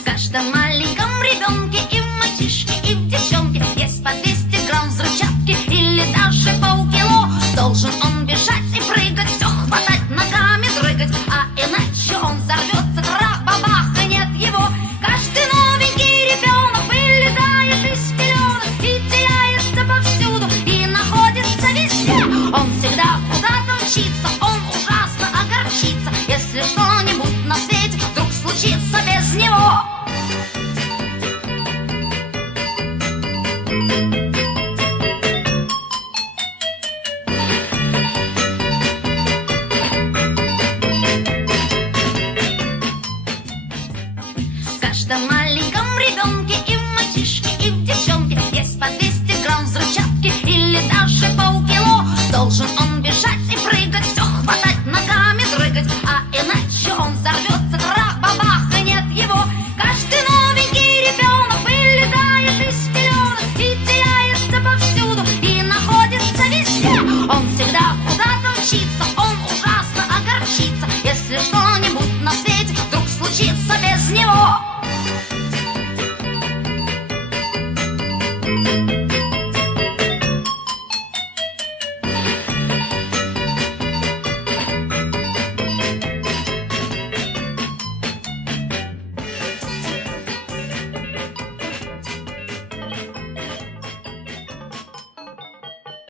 В каждом маленьком ребенке и в мальчишке, и в девчонке есть по 200 грамм взрывчатки или даже полкило. Должен он бежать и прыгать, все хватать, ногами дрыгать, а иначе он взорвется, трах-бабах, и нет его. Каждый новенький ребенок вылезает из пеленок и теряется повсюду, и находится везде. Он всегда куда-то мчится, он ужасно огорчится, если что-нибудь на свете вдруг случится без него. В каждом маленьком